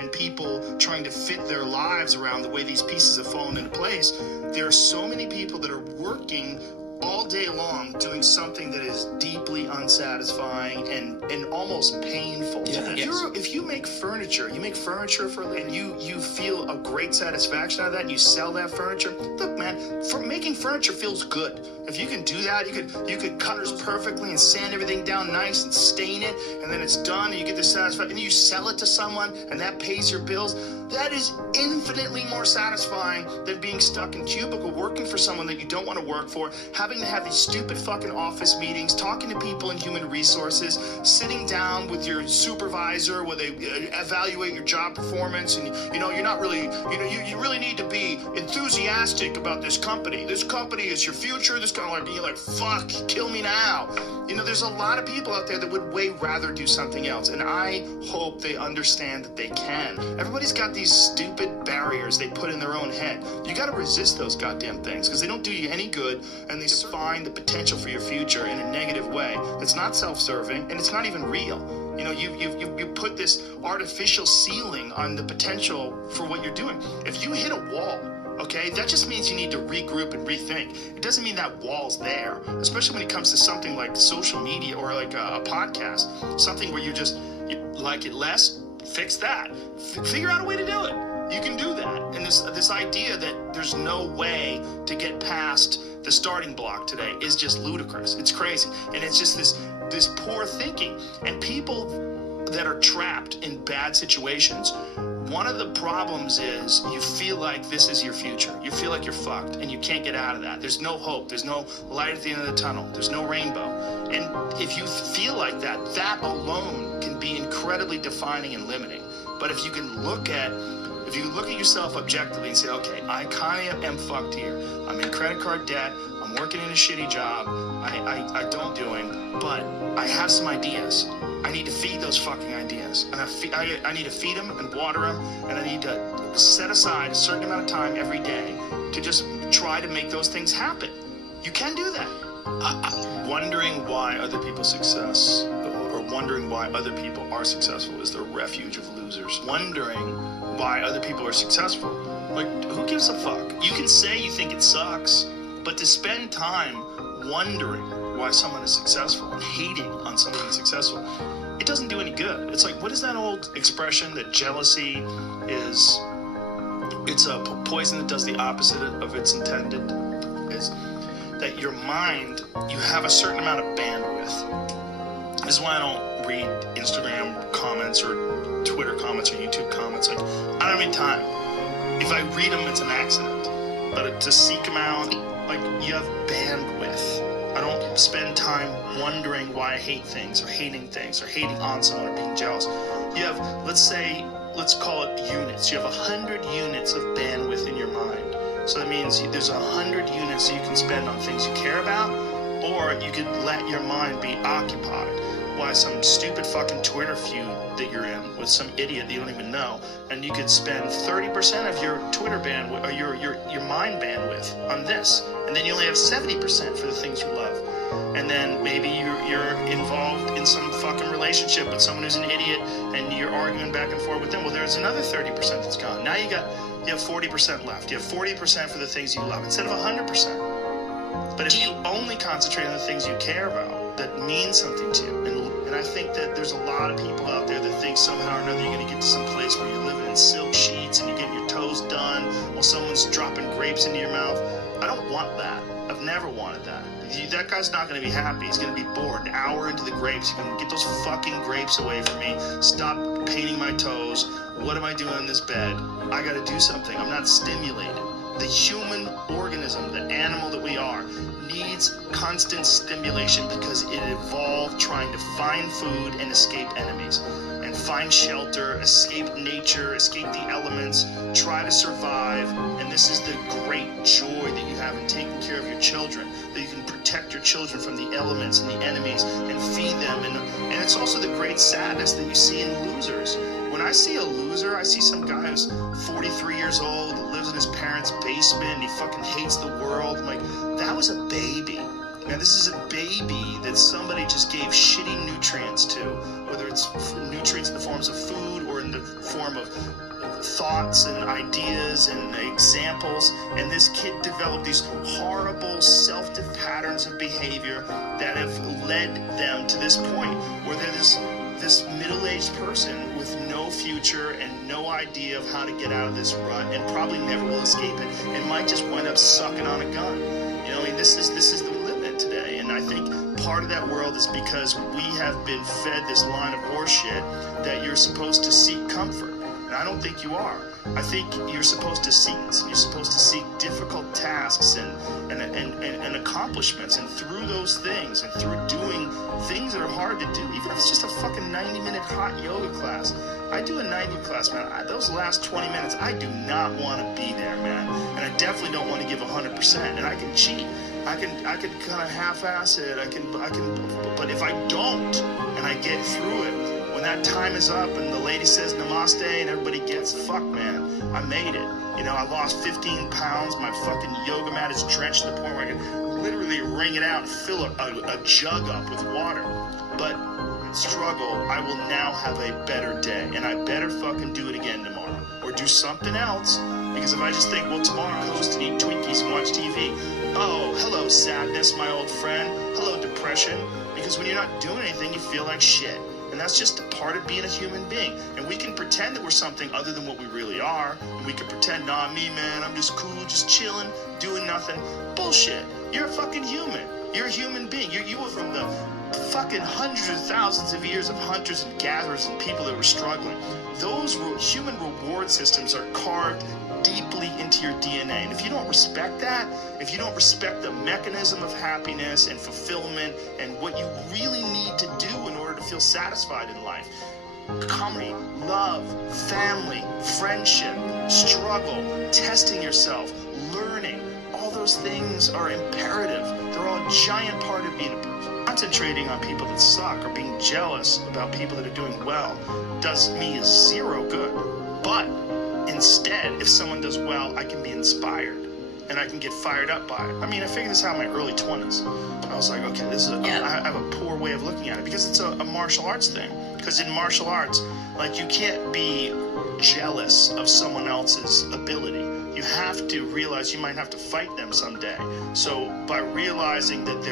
and people trying to fit their lives around the way these pieces have fallen into place, there are so many people that are working all day long doing something that is deeply unsatisfying and almost painful to them. If you make furniture, and you feel a great satisfaction out of that, and you sell that furniture. Look, man, making furniture feels good. If you can do that, you could cut it perfectly and sand everything down nice and stain it, and then it's done, and you get the satisfaction, and you sell it to someone, and that pays your bills. That is infinitely more satisfying than being stuck in cubicle working for someone that you don't want to work for, having to have these stupid fucking office meetings, talking to people in human resources, sitting down with your supervisor where they evaluate your job performance, and you're not really, you really need to be enthusiastic about this company. This company is your future. This kind of like, you're like, fuck, kill me now. There's a lot of people out there that would way rather do something else, and I hope they understand that they can. Everybody's got these stupid barriers they put in their own head. You got to resist those goddamn things because they don't do you any good, and they define the potential for your future in a negative way. It's not self-serving, and it's not even real. You put this artificial ceiling on the potential for what you're doing. If you hit a wall, okay, that just means you need to regroup and rethink. It doesn't mean that wall's there, especially when it comes to something like social media or like a podcast, something where you like it less, fix that. Figure out a way to do it. You can do that. And this idea that there's no way to get past the starting block today is just ludicrous. It's crazy. And it's just this poor thinking. And people that are trapped in bad situations, one of the problems is you feel like this is your future. You feel like you're fucked and you can't get out of that. There's no hope. There's no light at the end of the tunnel. There's no rainbow. And if you feel like that, that alone can be incredibly defining and limiting. But if you look at yourself objectively and say, okay, I kind of am fucked here. I'm in credit card debt. I'm working in a shitty job. I don't doing, but I have some ideas. I need to feed those fucking ideas. And I need to feed them and water them, and I need to set aside a certain amount of time every day to just try to make those things happen. You can do that. Wondering why other people's success, or wondering why other people are successful, is the refuge of losers. Wondering why other people are successful. Like, who gives a fuck? You can say you think it sucks, but to spend time wondering why someone is successful and hating on someone that's successful, it doesn't do any good. It's like, what is that old expression that jealousy is, it's a poison that does the opposite of its intended? Is that your mind, you have a certain amount of bandwidth. This is why I don't read Instagram comments or Twitter comments or YouTube comments. Like, I don't have any time. If I read them, it's an accident. But to seek them out, like, you have bandwidth. I don't spend time wondering why I hate things or hating on someone or being jealous. You have, let's call it units. You have 100 units of bandwidth in your mind. So that means there's 100 units that you can spend on things you care about, or you could let your mind be occupied by some stupid fucking Twitter feud that you're in with some idiot that you don't even know, and you could spend 30% of your Twitter bandwidth or your mind bandwidth on this, and then you only have 70% for the things you love. And then maybe you're involved in some fucking relationship with someone who's an idiot, and you're arguing back and forth with them. Well, there's another 30% that's gone. Now you have 40% left. You have 40% for the things you love instead of 100%. But if you only concentrate on the things you care about that mean something to you, and I think that there's a lot of people out there that think somehow or another you're going to get to some place where you're living in silk sheets and you're getting your toes done while someone's dropping grapes into your mouth. I don't want that. I've never wanted that. That guy's not going to be happy. He's going to be bored. An hour into the grapes, you're going to get those fucking grapes away from me. Stop painting my toes. What am I doing in this bed? I got to do something. I'm not stimulated. The human organism, the animal that we are, needs constant stimulation because it evolved trying to find food and escape enemies, and find shelter, escape nature, escape the elements, try to survive. And this is the great joy that you have in taking care of your children, that you can protect your children from the elements and the enemies and feed them. And it's also the great sadness that you see in losers. When I see a loser, I see some guy who's 43 years old, that lives in his parents' basement, and he fucking hates the world. I'm like, that was a baby. Now, this is a baby that somebody just gave shitty nutrients to, whether it's nutrients in the forms of food or in the form of thoughts and ideas and examples, and this kid developed these horrible self-destructive patterns of behavior that have led them to this point where they're this middle-aged person with no future and no idea of how to get out of this rut, and probably never will escape it, and might just wind up sucking on a gun. You know, I mean, this is the limit today, and I think part of that world is because we have been fed this line of horseshit that you're supposed to seek comfort. And I don't think you are. I think you're supposed to seek difficult tasks and accomplishments, and through those things and through doing things that are hard to do, even if it's just a fucking 90-minute hot yoga class. I do a 90 class, man. Those last 20 minutes, I do not want to be there, man. And I definitely don't want to give 100%. And I can cheat. I can kind of half-ass it. But if I don't and I get through it, when that time is up and the lady says namaste and everybody gets, fuck, man, I made it. You know, I lost 15 pounds. My fucking yoga mat is drenched to the point where I can literally wring it out and fill a jug up with water. But struggle, I will now have a better day, and I better fucking do it again tomorrow, or do something else. Because if I just think, well, tomorrow I'll host and eat Twinkies and watch TV. Oh, hello sadness, my old friend. Hello depression. Because when you're not doing anything, you feel like shit. And that's just a part of being a human being. And we can pretend that we're something other than what we really are. And we can pretend, nah, me, man, I'm just cool, just chilling, doing nothing. Bullshit. You're a fucking human. You're a human being. You were from the fucking hundreds of thousands of years of hunters and gatherers and people that were struggling. Those human reward systems are carved deeply into your DNA. And if you don't respect that, if you don't respect the mechanism of happiness and fulfillment and what you really need to do in order to feel satisfied in life, comedy, love, family, friendship, struggle, testing yourself, learning, all those things are imperative. They're all a giant part of being a person. Concentrating on people that suck or being jealous about people that are doing well does me zero good. But instead, if someone does well, I can be inspired and I can get fired up by it. I mean, I figured this out in my early 20s. I was like, okay, I have a poor way of looking at it, because it's a martial arts thing. Because in martial arts, like, you can't be jealous of someone else's ability. You have to realize you might have to fight them someday. So by realizing that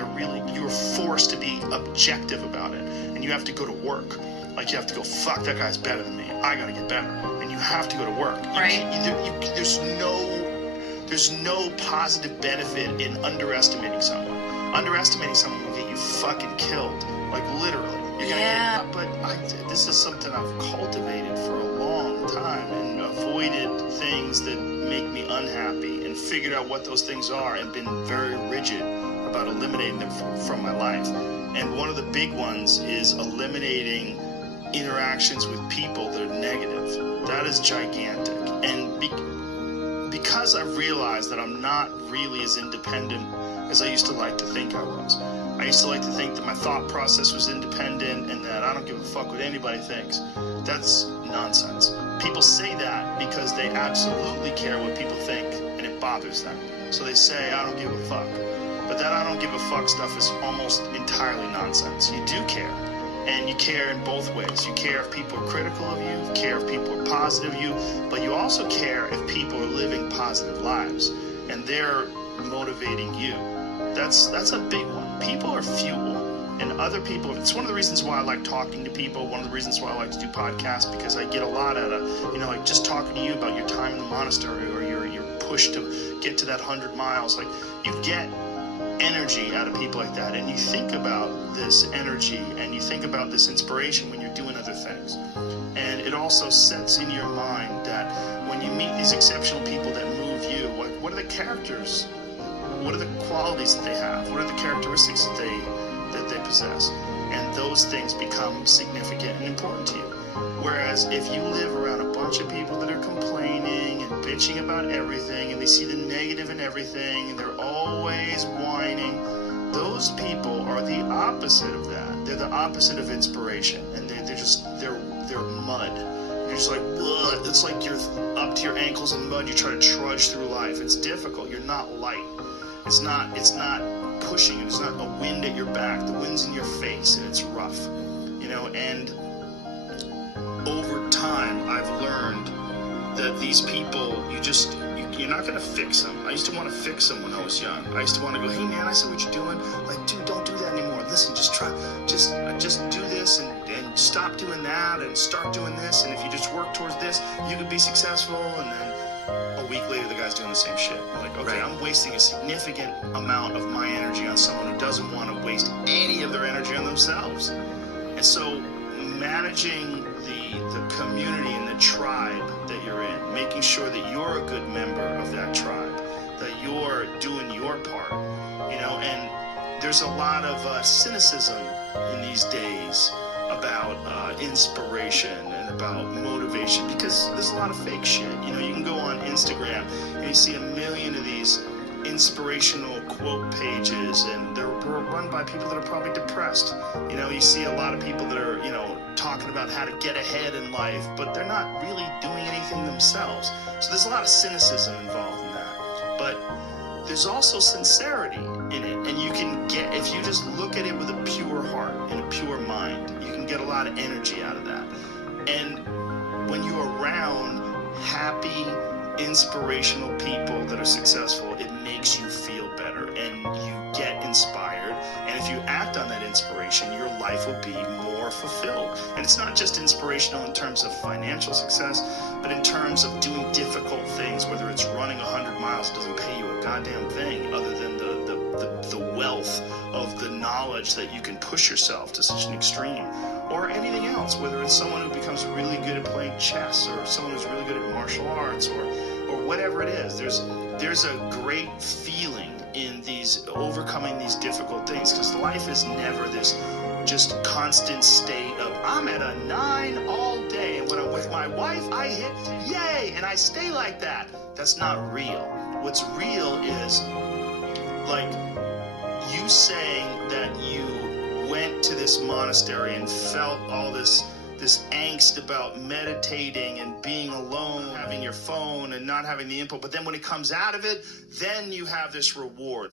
you're forced to be objective about it, and you have to go to work. Like, you have to go, fuck, that guy's better than me. I gotta get better. And you have to go to work. Right. There's no positive benefit in underestimating someone. Underestimating someone will get you fucking killed. Like, literally. You're gonna get, but this is something I've cultivated for a long time and avoided things that make me unhappy and figured out what those things are and been very rigid about eliminating them from my life. And one of the big ones is eliminating interactions with people that are negative. That is gigantic. And because I've realized that I'm not really as independent as I used to like to think I was. I used to like to think that my thought process was independent and that I don't give a fuck what anybody thinks. That's nonsense. People say that because they absolutely care what people think and it bothers them. So they say, I don't give a fuck. But that I don't give a fuck stuff is almost entirely nonsense. You do care. And you care in both ways. You care if people are critical of you, you care if people are positive of you, but you also care if people are living positive lives and they're motivating you. That's a big one. People are fuel, and other people, it's one of the reasons why I like talking to people, one of the reasons why I like to do podcasts, because I get a lot out of, like just talking to you about your time in the monastery or your push to get to that 100 miles. Like, you get energy out of people like that, and you think about this energy and you think about this inspiration when you're doing other things. And it also sets in your mind that when you meet these exceptional people that move you, what are the characters? What are the qualities that they have? What are the characteristics that they possess? And those things become significant and important to you. Whereas if you live around a bunch of people that are complaining and bitching about everything, and they see the negative in everything, and they're always whining, those people are the opposite of that. They're the opposite of inspiration, and they're mud. You're just like, ugh. It's like you're up to your ankles in mud. You try to trudge through life. It's difficult. You're not light. It's not pushing. It's not a wind at your back. The wind's in your face, and it's rough. And over time, I've learned that these people, you're not gonna fix them. I used to want to fix them when I was young. I used to want to go, hey man, I see what you're doing. Like, dude, don't do that anymore. Listen, just do this and stop doing that and start doing this. And if you just work towards this, you could be successful. And then a week later, the guy's doing the same shit. You're like, okay, I'm wasting a significant amount of my energy on someone who doesn't want to waste any of their energy on themselves. And so managing the community and the tribe that you're in, making sure that you're a good member of that tribe, that you're doing your part, and there's a lot of cynicism in these days about inspiration and about motivation, because there's a lot of fake shit. You can go on Instagram and you see a million of these inspirational quote pages, and they're run by people that are probably depressed. You see a lot of people that are, talking about how to get ahead in life, but they're not really doing anything themselves. So there's a lot of cynicism involved in that. But there's also sincerity in it, and you can get, if you just look at it with a pure heart and a pure mind, you can get a lot of energy out of that. And when you're around happy, inspirational people that are successful, it makes you feel better and you get inspired. And if you act on that inspiration, your life will be more fulfilled. And it's not just inspirational in terms of financial success, but in terms of doing difficult things, whether it's running 100 miles, doesn't pay you a goddamn thing other than the wealth of the knowledge that you can push yourself to such an extreme, or anything else, whether it's someone who becomes really good at playing chess, or someone who's really good at martial arts, or whatever it is. There's a great feeling in these overcoming these difficult things, because life is never this just constant state of I'm at a 9 all day, and when I'm with my wife I hit yay, and I stay like that. That's not real. What's real is like you saying that you went to this monastery and felt all this angst about meditating and being alone, having your phone and not having the input, but then when it comes out of it, then you have this reward.